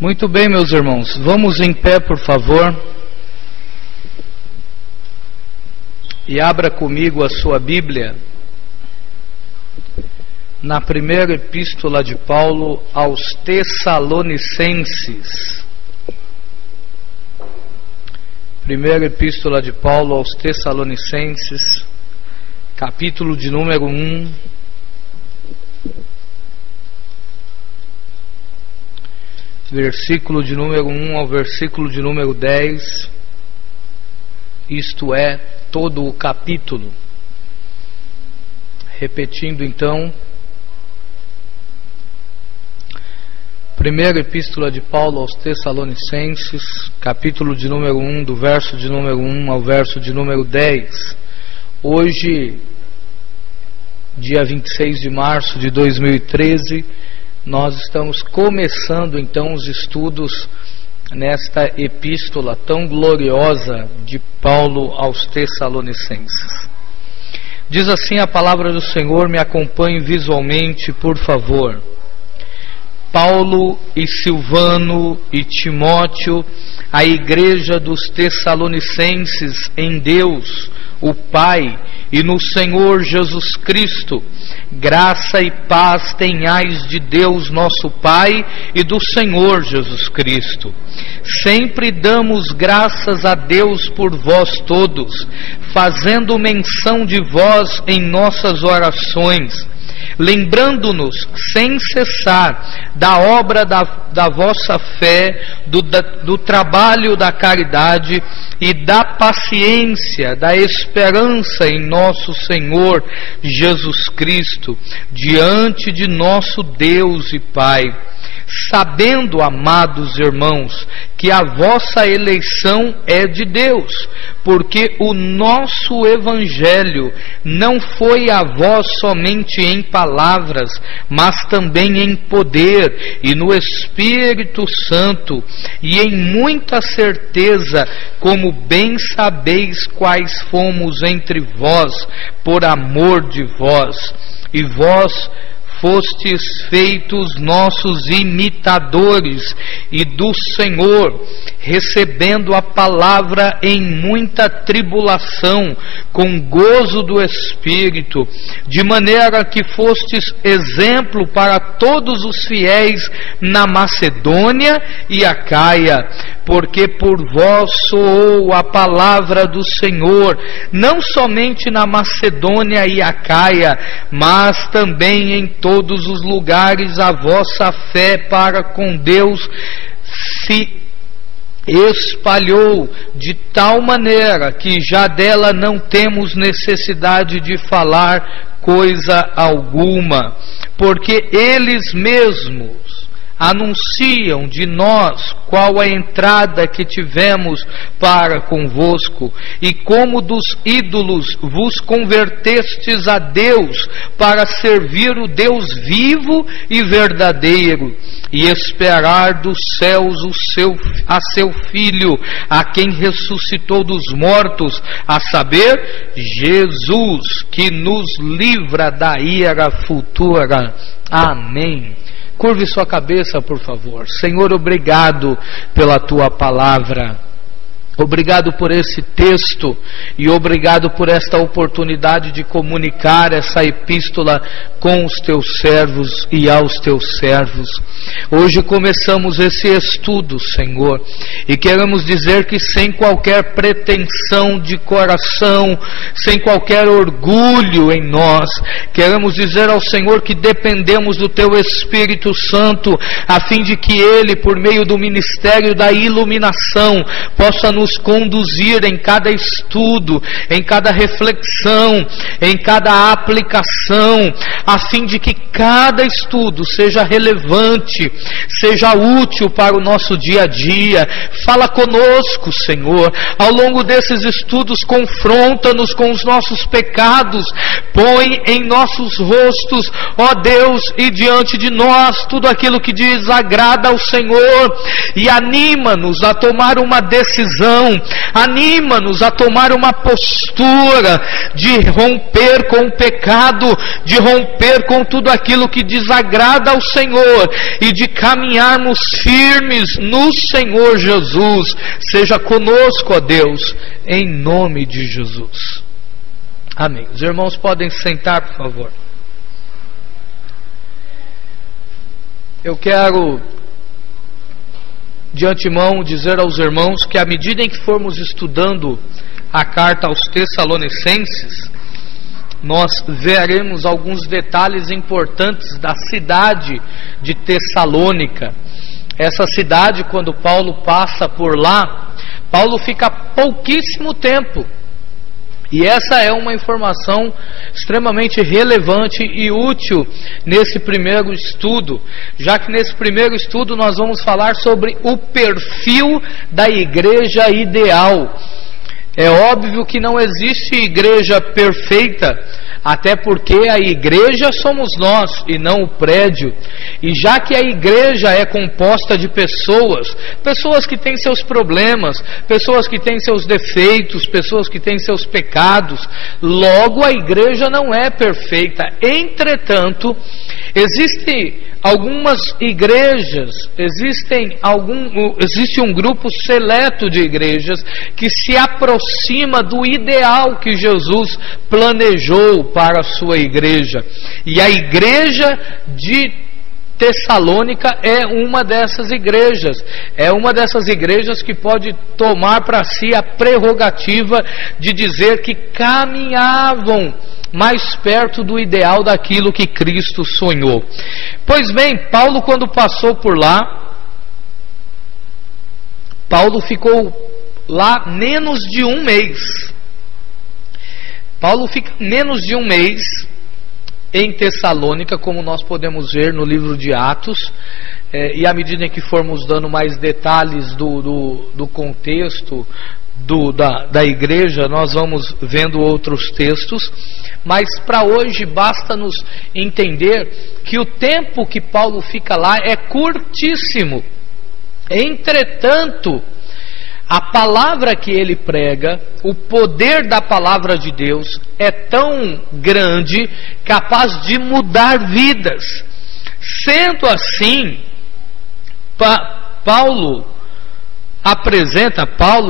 Muito bem, meus irmãos, vamos em pé, por favor, e abra comigo a sua Bíblia na primeira epístola de Paulo aos Tessalonicenses. Primeira epístola de Paulo aos Tessalonicenses, capítulo de número 1, versículo de número 1 ao versículo de número 10, isto é, todo o capítulo. Repetindo então, primeira epístola de Paulo aos Tessalonicenses, capítulo de número 1, do verso de número 1 ao verso de número 10. Hoje, dia 26 de março de 2013, nós estamos começando então os estudos nesta epístola tão gloriosa de Paulo aos Tessalonicenses. Diz assim a palavra do Senhor, me acompanhe visualmente, por favor. Paulo e Silvano e Timóteo, a igreja dos Tessalonicenses em Deus, o Pai, e no Senhor Jesus Cristo, graça e paz tenhais de Deus nosso Pai e do Senhor Jesus Cristo. Sempre damos graças a Deus por vós todos, fazendo menção de vós em nossas orações, lembrando-nos sem cessar da obra da vossa fé, do trabalho da caridade e da paciência, da esperança em nosso Senhor Jesus Cristo, diante de nosso Deus e Pai. Sabendo, amados irmãos, que a vossa eleição é de Deus, porque o nosso Evangelho não foi a vós somente em palavras, mas também em poder e no Espírito Santo, e em muita certeza, como bem sabeis quais fomos entre vós, por amor de vós, e vós fostes feitos nossos imitadores e do Senhor, recebendo a palavra em muita tribulação, com gozo do Espírito, de maneira que fostes exemplo para todos os fiéis na Macedônia e Acaia, porque por vós soou a palavra do Senhor, não somente na Macedônia e Acaia, mas também em todos os lugares a vossa fé para com Deus se espalhou de tal maneira que já dela não temos necessidade de falar coisa alguma, porque eles mesmos anunciam de nós qual a entrada que tivemos para convosco, e como dos ídolos vos convertestes a Deus, para servir o Deus vivo e verdadeiro, e esperar dos céus a seu Filho, a quem ressuscitou dos mortos, a saber, Jesus, que nos livra da ira futura. Amém. Curve sua cabeça, por favor. Senhor, obrigado pela tua palavra. Obrigado por esse texto e obrigado por esta oportunidade de comunicar essa epístola com os teus servos e aos teus servos. Hoje começamos esse estudo, Senhor, e queremos dizer que sem qualquer pretensão de coração, sem qualquer orgulho em nós, queremos dizer ao Senhor que dependemos do teu Espírito Santo, a fim de que Ele, por meio do ministério da iluminação, possa nos conduzir em cada estudo, em cada reflexão, em cada aplicação, a fim de que cada estudo seja relevante, seja útil para o nosso dia a dia. Fala conosco, Senhor, ao longo desses estudos, confronta-nos com os nossos pecados, põe em nossos rostos, ó Deus, e diante de nós tudo aquilo que desagrada ao Senhor, e anima-nos a tomar uma decisão, coração, anima-nos a tomar uma postura de romper com o pecado, de romper com tudo aquilo que desagrada ao Senhor e de caminharmos firmes no Senhor Jesus. Seja conosco, ó Deus, em nome de Jesus. Amém. Os irmãos podem sentar, por favor. Eu quero de antemão dizer aos irmãos que à medida em que formos estudando a carta aos Tessalonicenses, nós veremos alguns detalhes importantes da cidade de Tessalônica. Essa cidade, quando Paulo passa por lá, Paulo fica pouquíssimo tempo. E essa é uma informação extremamente relevante e útil nesse primeiro estudo, já que nesse primeiro estudo nós vamos falar sobre o perfil da igreja ideal. É óbvio que não existe igreja perfeita, até porque a igreja somos nós e não o prédio. E já que a igreja é composta de pessoas que têm seus problemas, pessoas que têm seus defeitos, pessoas que têm seus pecados, logo a igreja não é perfeita. Entretanto, existe algumas igrejas, existe um grupo seleto de igrejas que se aproxima do ideal que Jesus planejou para a sua igreja. E a igreja de Tessalônica é uma dessas igrejas. É uma dessas igrejas que pode tomar para si a prerrogativa de dizer que caminhavam mais perto do ideal daquilo que Cristo sonhou. Pois bem, Paulo, quando passou por lá, Paulo ficou lá menos de um mês. Paulo fica menos de um mês em Tessalônica, como nós podemos ver no livro de Atos, e à medida em que formos dando mais detalhes do contexto da igreja, nós vamos vendo outros textos. Mas para hoje basta nos entender que o tempo que Paulo fica lá é curtíssimo. Entretanto, a palavra que ele prega, o poder da palavra de Deus é tão grande, capaz de mudar vidas. Sendo assim, Paulo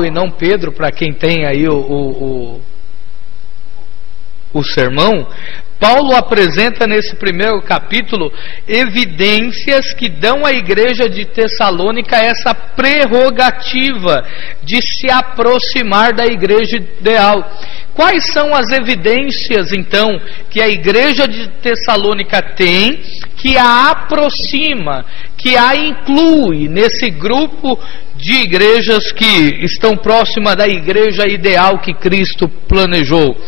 e não Pedro, para quem tem aí o sermão, Paulo apresenta nesse primeiro capítulo evidências que dão à igreja de Tessalônica essa prerrogativa de se aproximar da igreja ideal. Quais são as evidências, então, que a igreja de Tessalônica tem, que a aproxima, que a inclui nesse grupo de igrejas que estão próximas da igreja ideal que Cristo planejou?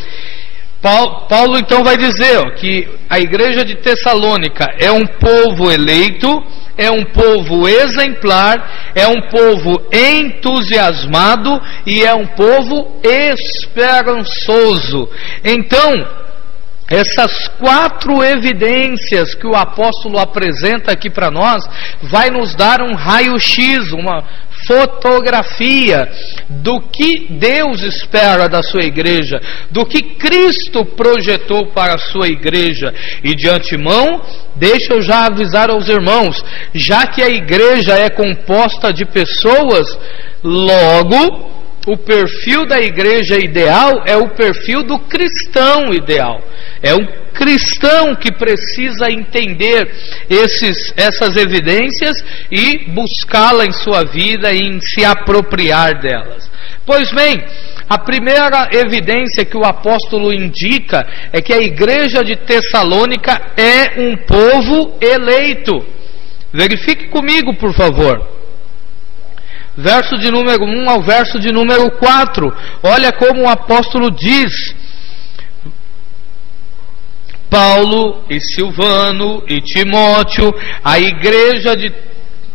Paulo então vai dizer que a igreja de Tessalônica é um povo eleito, é um povo exemplar, é um povo entusiasmado e é um povo esperançoso. Então, essas 4 evidências que o apóstolo apresenta aqui para nós, vai nos dar um raio-x, uma fotografia do que Deus espera da sua igreja, do que Cristo projetou para a sua igreja. E de antemão, deixa eu já avisar aos irmãos, já que a igreja é composta de pessoas, logo o perfil da igreja ideal é o perfil do cristão ideal. É um cristão que precisa entender essas evidências e buscá-la em sua vida e em se apropriar delas. Pois bem, a primeira evidência que o apóstolo indica é que a igreja de Tessalônica é um povo eleito. Verifique comigo, por favor. Verso de número 1 ao verso de número 4. Olha como o apóstolo diz: Paulo e Silvano e Timóteo, a igreja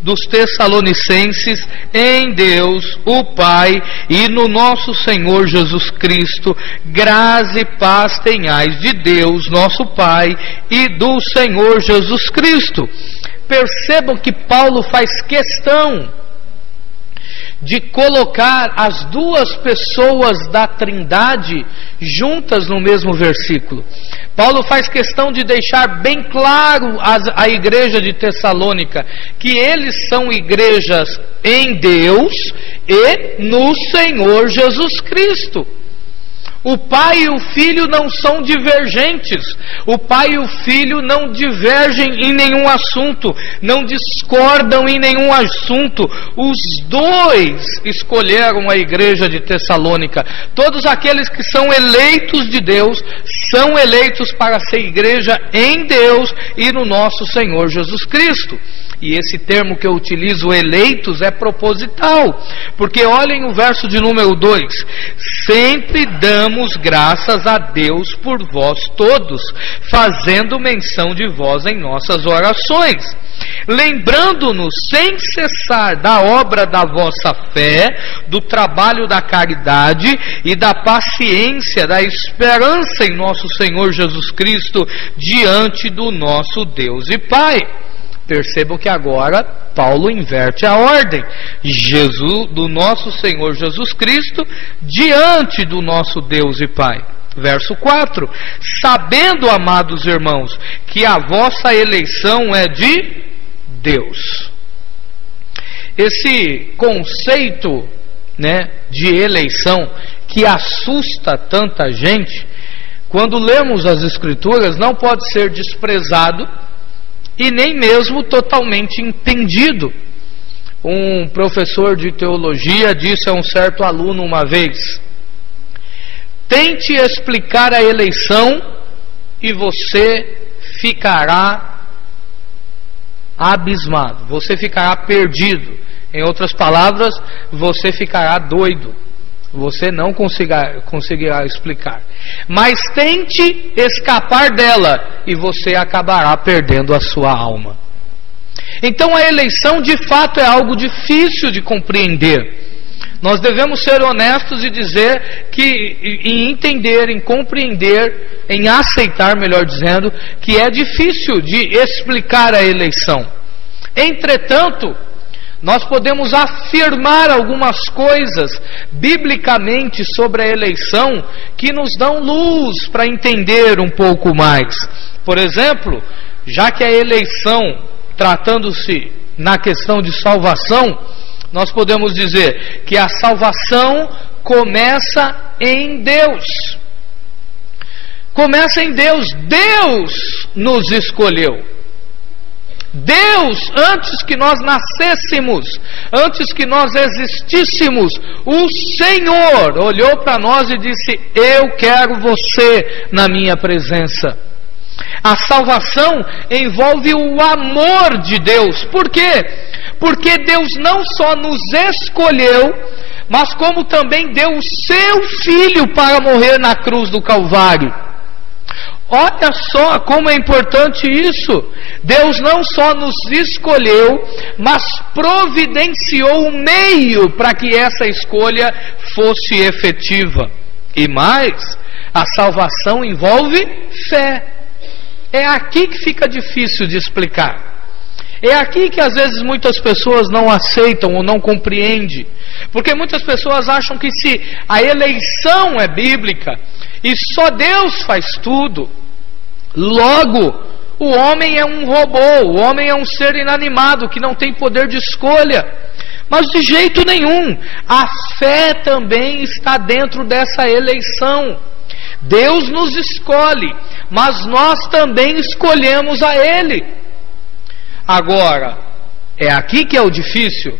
dos Tessalonicenses, em Deus, o Pai, e no nosso Senhor Jesus Cristo, graça e paz tenhais de Deus, nosso Pai, e do Senhor Jesus Cristo. Percebam que Paulo faz questão de colocar as duas pessoas da Trindade juntas no mesmo versículo. Paulo faz questão de deixar bem claro à igreja de Tessalônica que eles são igrejas em Deus e no Senhor Jesus Cristo. O Pai e o Filho não são divergentes. O Pai e o Filho não divergem em nenhum assunto, não discordam em nenhum assunto. Os dois escolheram a igreja de Tessalônica. Todos aqueles que são eleitos de Deus, são eleitos para ser igreja em Deus e no nosso Senhor Jesus Cristo. E esse termo que eu utilizo, eleitos, é proposital, porque olhem o verso de número 2: sempre damos graças a Deus por vós todos, fazendo menção de vós em nossas orações, lembrando-nos sem cessar da obra da vossa fé, do trabalho da caridade e da paciência, da esperança em nosso Senhor Jesus Cristo, diante do nosso Deus e Pai. Percebam que agora Paulo inverte a ordem. Jesus, do nosso Senhor Jesus Cristo, diante do nosso Deus e Pai. Verso 4: sabendo, amados irmãos, que a vossa eleição é de Deus. Esse conceito, de eleição que assusta tanta gente, quando lemos as Escrituras, não pode ser desprezado e nem mesmo totalmente entendido. Um professor de teologia disse a um certo aluno uma vez: tente explicar a eleição e você ficará abismado, você ficará perdido. Em outras palavras, você ficará doido. Você não conseguirá explicar. Mas tente escapar dela e você acabará perdendo a sua alma. Então a eleição de fato é algo difícil de compreender. Nós devemos ser honestos e dizer que, em entender, em compreender, em aceitar, melhor dizendo, que é difícil de explicar a eleição. Entretanto, nós podemos afirmar algumas coisas biblicamente sobre a eleição que nos dão luz para entender um pouco mais. Por exemplo, já que a eleição, tratando-se na questão de salvação, nós podemos dizer que a salvação começa em Deus. Começa em Deus. Deus nos escolheu. Deus, antes que nós nascêssemos, antes que nós existíssemos, o Senhor olhou para nós e disse: eu quero você na minha presença. A salvação envolve o amor de Deus. Por quê? Porque Deus não só nos escolheu, mas como também deu o seu Filho para morrer na cruz do Calvário. Olha só como é importante isso. Deus não só nos escolheu, mas providenciou um meio para que essa escolha fosse efetiva. E mais, a salvação envolve fé. É aqui que fica difícil de explicar. É aqui que às vezes muitas pessoas não aceitam ou não compreendem. Porque muitas pessoas acham que se a eleição é bíblica e só Deus faz tudo, logo o homem é um robô, o homem é um ser inanimado que não tem poder de escolha. Mas de jeito nenhum. A fé também está dentro dessa eleição. Deus nos escolhe, mas nós também escolhemos a Ele. Agora, é aqui que é o difícil.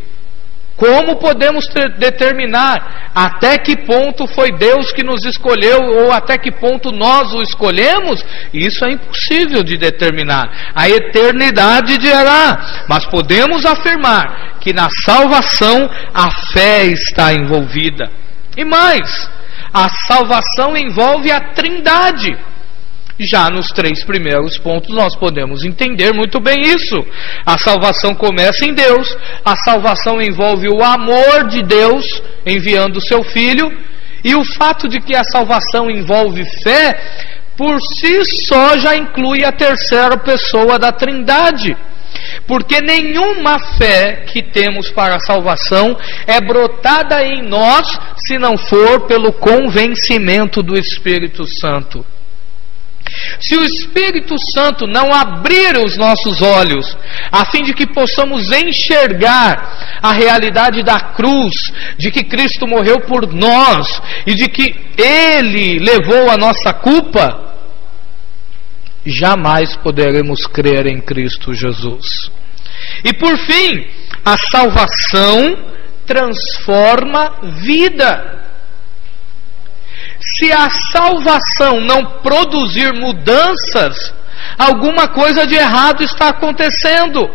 Como podemos determinar até que ponto foi Deus que nos escolheu ou até que ponto nós o escolhemos? Isso é impossível de determinar. A eternidade dirá. Mas podemos afirmar que na salvação a fé está envolvida. E mais, a salvação envolve a Trindade. Já nos 3 primeiros pontos nós podemos entender muito bem isso. A salvação começa em Deus, a salvação envolve o amor de Deus enviando o seu Filho, e o fato de que a salvação envolve fé, por si só já inclui a terceira pessoa da Trindade. Porque nenhuma fé que temos para a salvação é brotada em nós se não for pelo convencimento do Espírito Santo. Se o Espírito Santo não abrir os nossos olhos, a fim de que possamos enxergar a realidade da cruz, de que Cristo morreu por nós e de que Ele levou a nossa culpa, jamais poderemos crer em Cristo Jesus. E por fim, a salvação transforma vida. Se a salvação não produzir mudanças, alguma coisa de errado está acontecendo.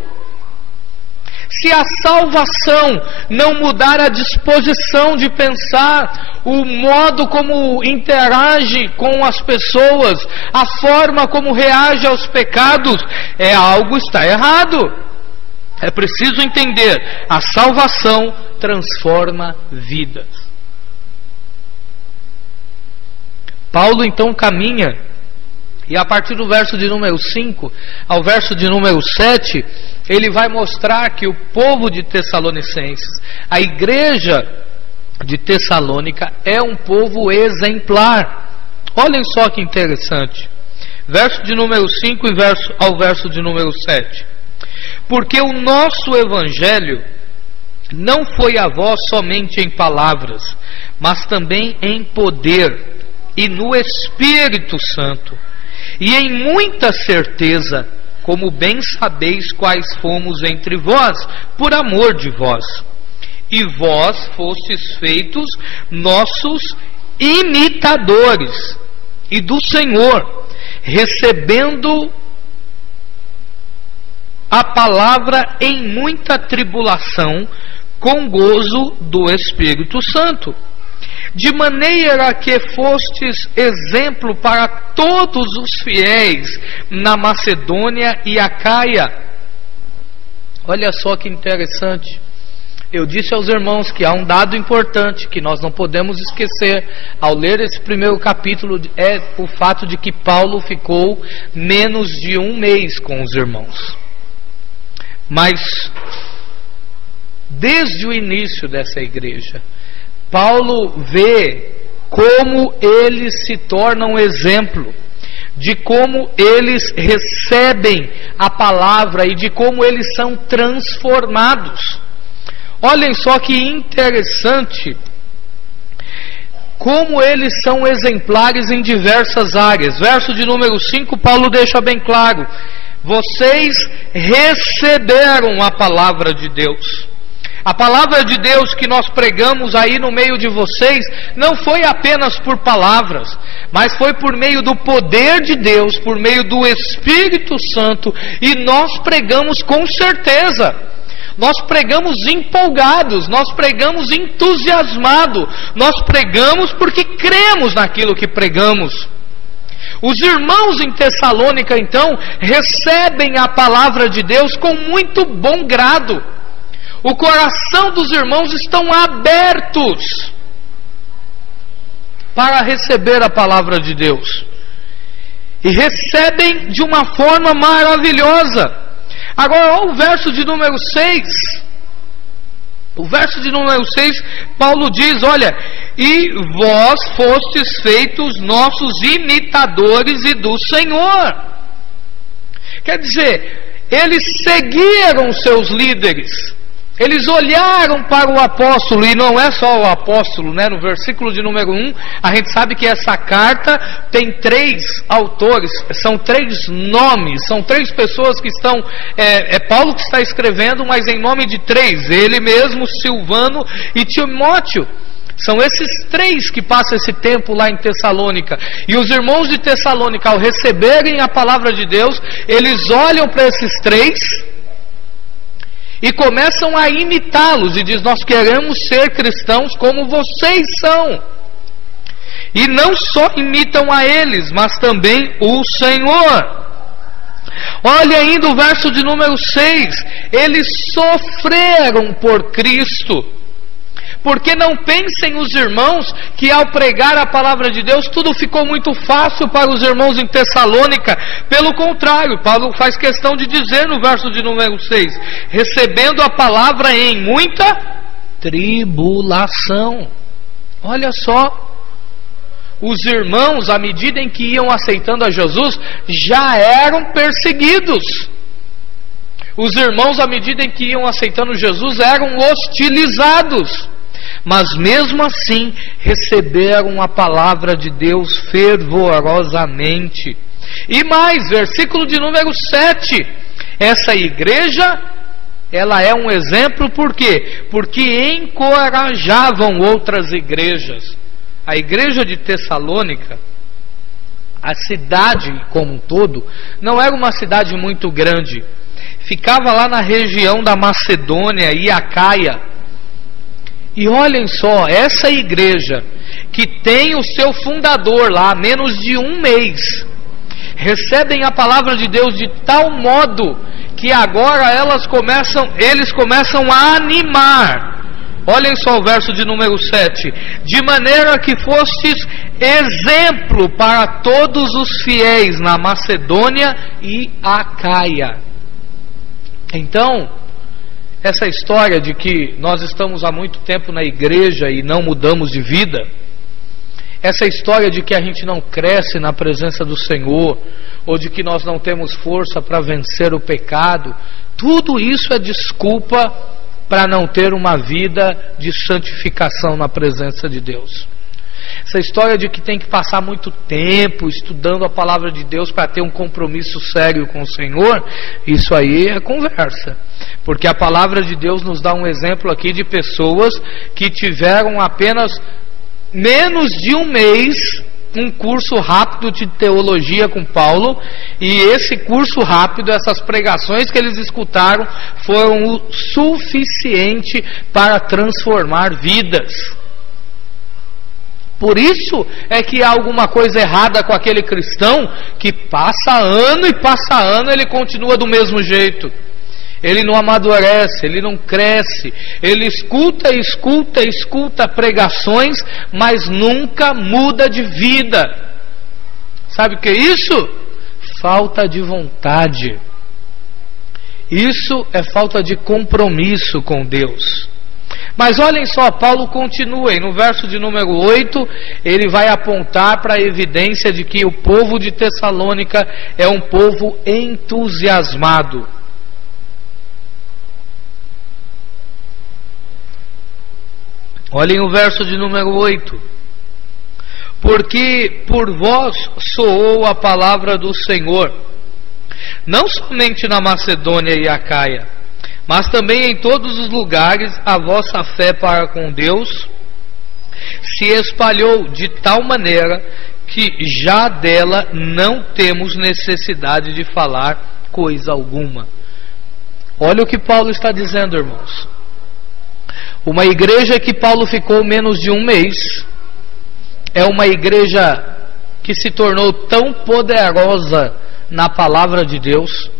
Se a salvação não mudar a disposição de pensar, o modo como interage com as pessoas, a forma como reage aos pecados, algo está errado. É preciso entender, a salvação transforma vidas. Paulo então caminha, e a partir do verso de número 5 ao verso de número 7, ele vai mostrar que o povo de Tessalonicenses, a igreja de Tessalônica, é um povo exemplar. Olhem só que interessante, verso de número 5 ao verso de número 7. Porque o nosso evangelho não foi a vós somente em palavras, mas também em poder, e no Espírito Santo, e em muita certeza, como bem sabeis quais fomos entre vós, por amor de vós. E vós fostes feitos nossos imitadores, e do Senhor, recebendo a palavra em muita tribulação, com gozo do Espírito Santo. De maneira que fostes exemplo para todos os fiéis na Macedônia e Acaia. Olha só que interessante. Eu disse aos irmãos que há um dado importante que nós não podemos esquecer ao ler esse primeiro capítulo, é o fato de que Paulo ficou menos de um mês com os irmãos. Mas desde o início dessa igreja, Paulo vê como eles se tornam exemplo, de como eles recebem a palavra e de como eles são transformados. Olhem só que interessante, como eles são exemplares em diversas áreas. Verso de número 5, Paulo deixa bem claro: vocês receberam a palavra de Deus. A palavra de Deus que nós pregamos aí no meio de vocês não foi apenas por palavras, mas foi por meio do poder de Deus, por meio do Espírito Santo, e nós pregamos com certeza. Nós pregamos empolgados, nós pregamos entusiasmados, nós pregamos porque cremos naquilo que pregamos. Os irmãos em Tessalônica então recebem a palavra de Deus com muito bom grado. O coração dos irmãos estão abertos para receber a palavra de Deus. E recebem de uma forma maravilhosa. Agora, olha o verso de número 6. O verso de número 6, Paulo diz, olha: e vós fostes feitos nossos imitadores e do Senhor. Quer dizer, eles seguiram seus líderes. Eles olharam para o apóstolo, e não é só o apóstolo, né? No versículo de número 1, a gente sabe que essa carta tem 3 autores, são 3 nomes, são 3 pessoas que estão, é Paulo que está escrevendo, mas em nome de 3, ele mesmo, Silvano e Timóteo. São esses 3 que passam esse tempo lá em Tessalônica. E os irmãos de Tessalônica, ao receberem a palavra de Deus, eles olham para esses 3 e começam a imitá-los, e diz: nós queremos ser cristãos como vocês são. E não só imitam a eles, mas também o Senhor. Olha ainda o verso de número 6. Eles sofreram por Cristo, Porque não pensem os irmãos que ao pregar a palavra de Deus tudo ficou muito fácil para os irmãos em Tessalônica. Pelo contrário, Paulo faz questão de dizer no verso de número 6, recebendo a palavra em muita tribulação. Olha só, os irmãos, à medida em que iam aceitando a Jesus, já eram perseguidos. Os irmãos, à medida em que iam aceitando Jesus, eram hostilizados. Mas mesmo assim, receberam a palavra de Deus fervorosamente. E mais, versículo de número 7. Essa igreja, ela é um exemplo, por quê? Porque encorajavam outras igrejas. A igreja de Tessalônica, a cidade como um todo, não era uma cidade muito grande. Ficava lá na região da Macedônia e Acaia. E olhem só, essa igreja que tem o seu fundador lá há menos de um mês, recebem a palavra de Deus de tal modo que agora eles começam a animar. Olhem só o verso de número 7. De maneira que fostes exemplo para todos os fiéis na Macedônia e Acaia. Então, essa história de que nós estamos há muito tempo na igreja e não mudamos de vida, essa história de que a gente não cresce na presença do Senhor, ou de que nós não temos força para vencer o pecado, tudo isso é desculpa para não ter uma vida de santificação na presença de Deus. Essa história de que tem que passar muito tempo estudando a palavra de Deus para ter um compromisso sério com o Senhor, isso aí é conversa. Porque a palavra de Deus nos dá um exemplo aqui de pessoas que tiveram apenas menos de um mês um curso rápido de teologia com Paulo, e esse curso rápido, essas pregações que eles escutaram, foram o suficiente para transformar vidas. Por isso é que há alguma coisa errada com aquele cristão que passa ano e passa ano, ele continua do mesmo jeito. Ele não amadurece, ele não cresce, ele escuta pregações, mas nunca muda de vida. Sabe o que é isso? Falta de vontade. Isso é falta de compromisso com Deus. Mas olhem só, Paulo continua, e no verso de número 8, ele vai apontar para a evidência de que o povo de Tessalônica é um povo entusiasmado. Olhem o verso de número 8. Porque por vós soou a palavra do Senhor, não somente na Macedônia e Acaia, mas também em todos os lugares a vossa fé para com Deus se espalhou de tal maneira que já dela não temos necessidade de falar coisa alguma. Olha o que Paulo está dizendo, irmãos. Uma igreja que Paulo ficou menos de um mês é uma igreja que se tornou tão poderosa na palavra de Deus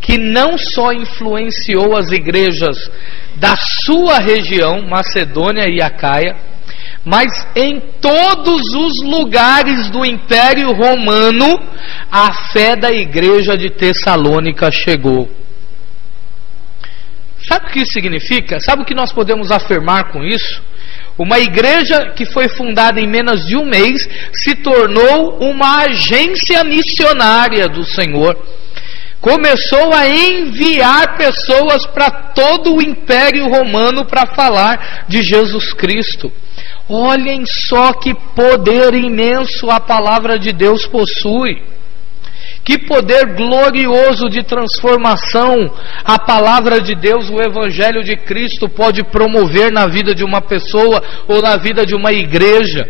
que não só influenciou as igrejas da sua região, Macedônia e Acaia, mas em todos os lugares do Império Romano a fé da igreja de Tessalônica chegou. Sabe o que isso significa? Sabe o que nós podemos afirmar com isso? Uma igreja que foi fundada em menos de um mês se tornou uma agência missionária do Senhor. Começou a enviar pessoas para todo o Império Romano para falar de Jesus Cristo. Olhem só que poder imenso a palavra de Deus possui. Que poder glorioso de transformação a palavra de Deus, o Evangelho de Cristo pode promover na vida de uma pessoa ou na vida de uma igreja.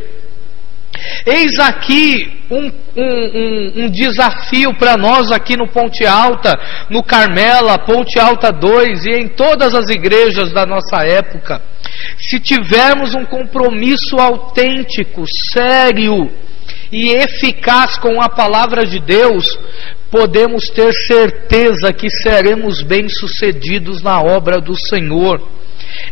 Eis aqui um desafio para nós aqui no Ponte Alta, no Carmela, Ponte Alta 2 e em todas as igrejas da nossa época. Se tivermos um compromisso autêntico, sério e eficaz com a palavra de Deus, podemos ter certeza que seremos bem-sucedidos na obra do Senhor.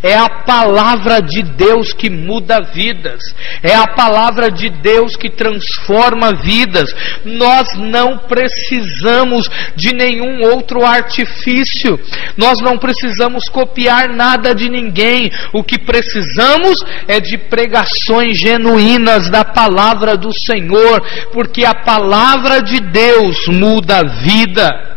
É a palavra de Deus que muda vidas. É a palavra de Deus que transforma vidas. Nós não precisamos de nenhum outro artifício. Nós não precisamos copiar nada de ninguém. O que precisamos é de pregações genuínas da palavra do Senhor, porque a palavra de Deus muda a vida.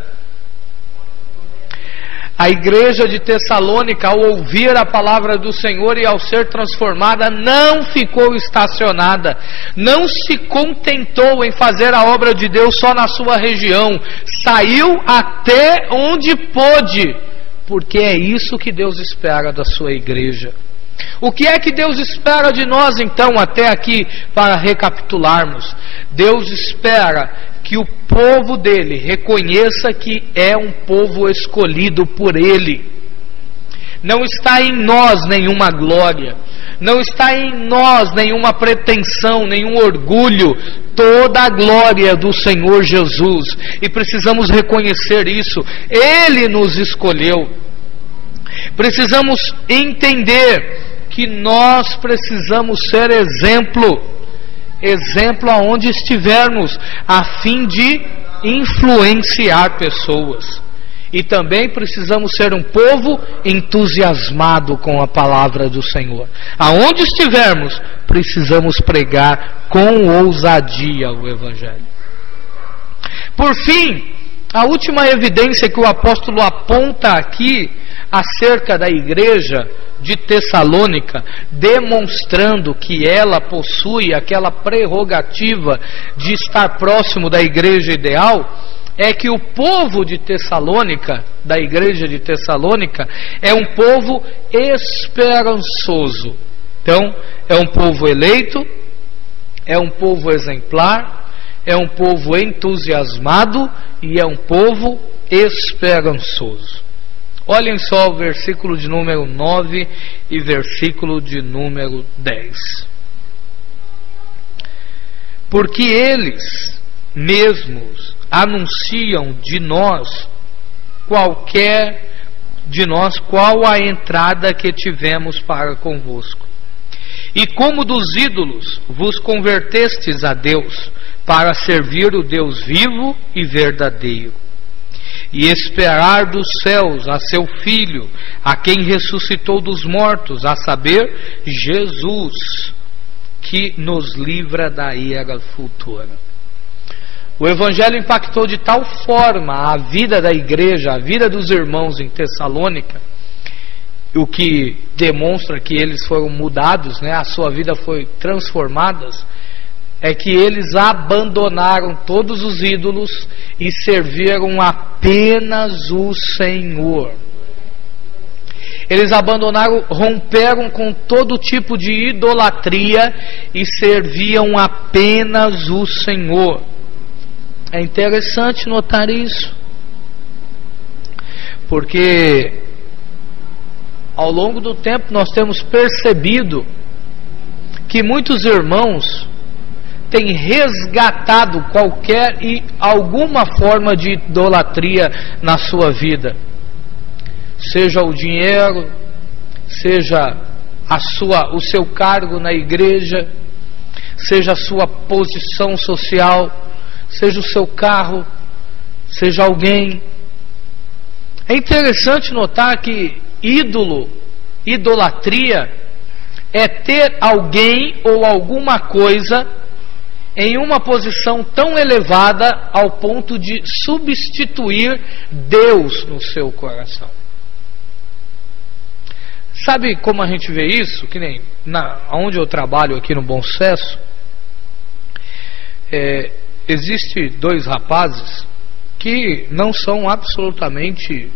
A igreja de Tessalônica, ao ouvir a palavra do Senhor e ao ser transformada, não ficou estacionada, não se contentou em fazer a obra de Deus só na sua região, saiu até onde pôde, porque é isso que Deus espera da sua igreja. O que é que Deus espera de nós então, até aqui, para recapitularmos? Deus espera que o povo dele reconheça que é um povo escolhido por ele. Não está em nós nenhuma glória, não está em nós nenhuma pretensão, nenhum orgulho. Toda a glória do Senhor Jesus, e precisamos reconhecer isso. Ele nos escolheu. Precisamos entender que nós precisamos ser exemplo aonde estivermos, a fim de influenciar pessoas. E também precisamos ser um povo entusiasmado com a palavra do Senhor. Aonde estivermos, precisamos pregar com ousadia o Evangelho. Por fim, a última evidência que o apóstolo aponta aqui acerca da igreja de Tessalônica, demonstrando que ela possui aquela prerrogativa de estar próximo da igreja ideal, é que o povo de Tessalônica, da igreja de Tessalônica, é um povo esperançoso. Então, é um povo eleito, é um povo exemplar, é um povo entusiasmado e é um povo esperançoso. Olhem só o versículo de número 9 e versículo de número 10. Porque eles mesmos anunciam de nós qual a entrada que tivemos para convosco. E como dos ídolos vos convertestes a Deus, para servir o Deus vivo e verdadeiro, e esperar dos céus a seu Filho, a quem ressuscitou dos mortos, a saber, Jesus, que nos livra da ira futura. O Evangelho impactou de tal forma a vida da igreja, a vida dos irmãos em Tessalônica, o que demonstra que eles foram mudados, a sua vida foi transformada, é que eles abandonaram todos os ídolos e serviram apenas o Senhor. Eles abandonaram, romperam com todo tipo de idolatria e serviam apenas o Senhor. É interessante notar isso, porque ao longo do tempo nós temos percebido que muitos irmãos tem resgatado qualquer e alguma forma de idolatria na sua vida, seja o dinheiro, seja o seu cargo na igreja, seja a sua posição social, seja o seu carro, seja alguém. É interessante notar que idolatria é ter alguém ou alguma coisa em uma posição tão elevada ao ponto de substituir Deus no seu coração. Sabe como a gente vê isso? Que nem onde eu trabalho aqui no Bom Sucesso, existe 2 rapazes que não são absolutamente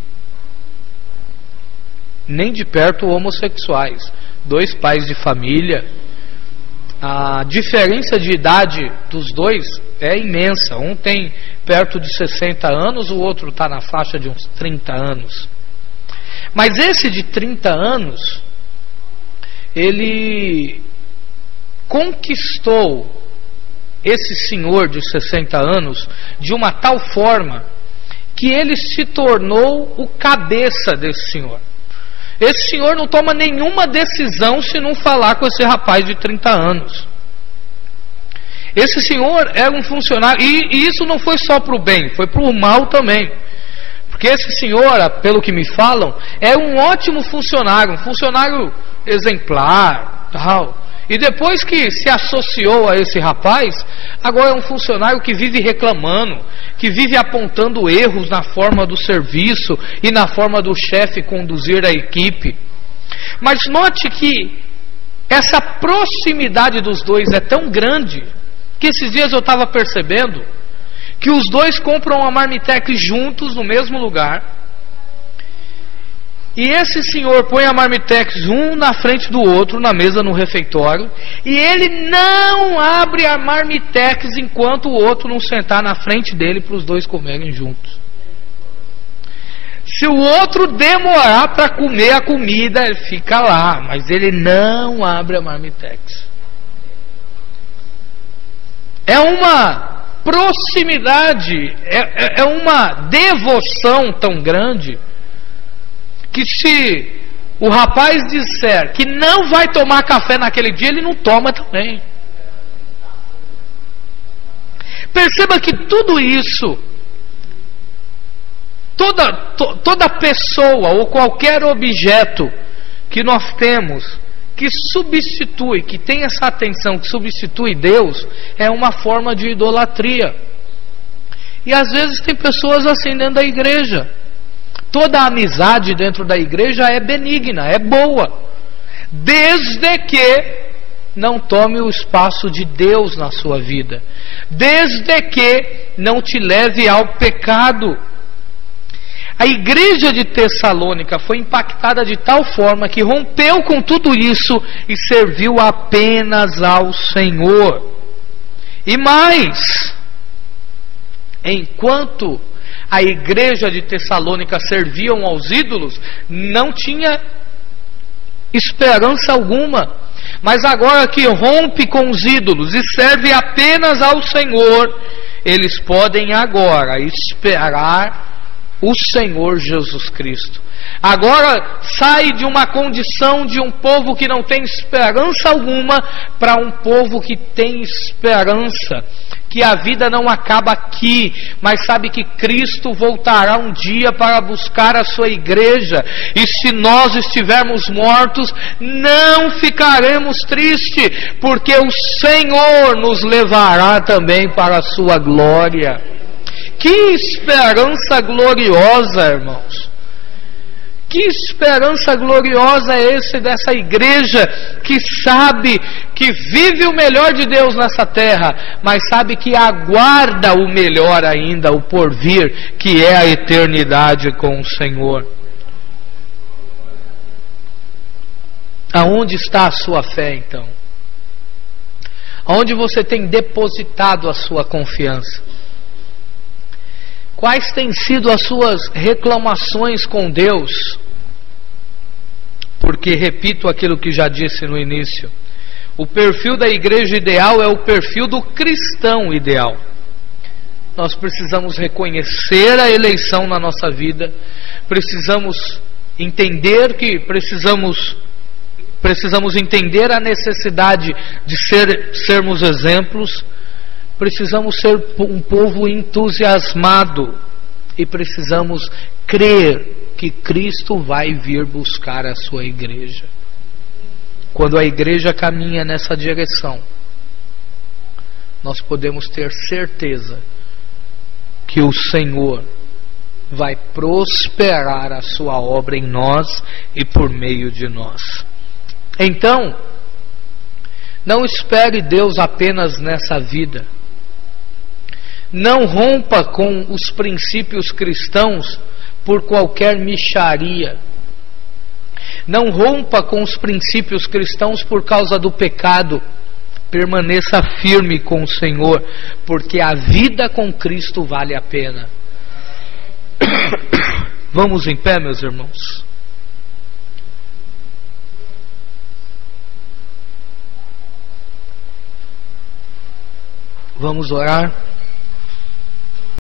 nem de perto homossexuais, 2 pais de família. A diferença de idade dos 2 é imensa. Um tem perto de 60 anos, o outro está na faixa de uns 30 anos. Mas esse de 30 anos, ele conquistou esse senhor de 60 anos de uma tal forma que ele se tornou o cabeça desse senhor. Esse senhor não toma nenhuma decisão se não falar com esse rapaz de 30 anos. Esse senhor é um funcionário, e isso não foi só para o bem, foi para o mal também. Porque esse senhor, pelo que me falam, é um ótimo funcionário, um funcionário exemplar, tal. E depois que se associou a esse rapaz, agora é um funcionário que vive reclamando, que vive apontando erros na forma do serviço e na forma do chefe conduzir a equipe. Mas note que essa proximidade dos dois é tão grande, que esses dias eu estava percebendo que os dois compram a Marmitex juntos no mesmo lugar. E esse senhor põe a Marmitex um na frente do outro na mesa no refeitório, e ele não abre a Marmitex enquanto o outro não sentar na frente dele para os dois comerem juntos. Se o outro demorar para comer a comida, ele fica lá, mas ele não abre a Marmitex. É uma proximidade, é uma devoção tão grande, que se o rapaz disser que não vai tomar café naquele dia, ele não toma também. Perceba que tudo isso, toda pessoa ou qualquer objeto que nós temos, que substitui, que tem essa atenção, que substitui Deus, é uma forma de idolatria. E às vezes tem pessoas assim dentro da igreja. Toda amizade dentro da igreja é benigna, é boa, desde que não tome o espaço de Deus na sua vida, desde que não te leve ao pecado. A igreja de Tessalônica foi impactada de tal forma que rompeu com tudo isso e serviu apenas ao Senhor. E mais, enquanto a igreja de Tessalônica serviam aos ídolos, não tinha esperança alguma. Mas agora que rompe com os ídolos e serve apenas ao Senhor, eles podem agora esperar o Senhor Jesus Cristo. Agora sai de uma condição de um povo que não tem esperança alguma para um povo que tem esperança, que a vida não acaba aqui, mas sabe que Cristo voltará um dia para buscar a sua igreja, e se nós estivermos mortos, não ficaremos tristes, porque o Senhor nos levará também para a sua glória. Que esperança gloriosa, irmãos! Que esperança gloriosa é esse dessa igreja que sabe que vive o melhor de Deus nessa terra, mas sabe que aguarda o melhor ainda, o porvir, que é a eternidade com o Senhor. Aonde está a sua fé, então? Aonde você tem depositado a sua confiança? Quais têm sido as suas reclamações com Deus? Porque, repito aquilo que já disse no início, o perfil da igreja ideal é o perfil do cristão ideal. Nós precisamos reconhecer a eleição na nossa vida, precisamos entender que precisamos entender a necessidade de sermos exemplos. Precisamos ser um povo entusiasmado e precisamos crer que Cristo vai vir buscar a sua igreja. Quando a igreja caminha nessa direção, nós podemos ter certeza que o Senhor vai prosperar a sua obra em nós e por meio de nós. Então, não espere Deus apenas nessa vida. Não rompa com os princípios cristãos por qualquer mixaria. Não rompa com os princípios cristãos por causa do pecado. Permaneça firme com o Senhor, porque a vida com Cristo vale a pena. Vamos em pé, meus irmãos. Vamos orar.